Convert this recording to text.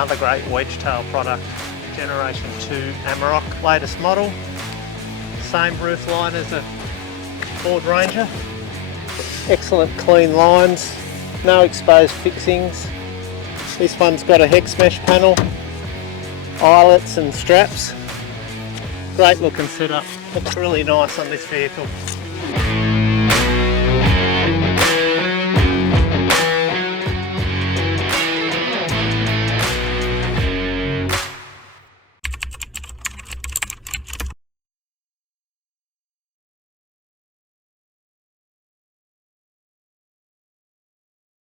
another great Wedgetail product, Generation 2 Amarok, latest model. Same roof line as a Ford Ranger. Excellent clean lines, no exposed fixings. This one's got a hex mesh panel, eyelets and straps. Great looking setup, looks really nice on this vehicle.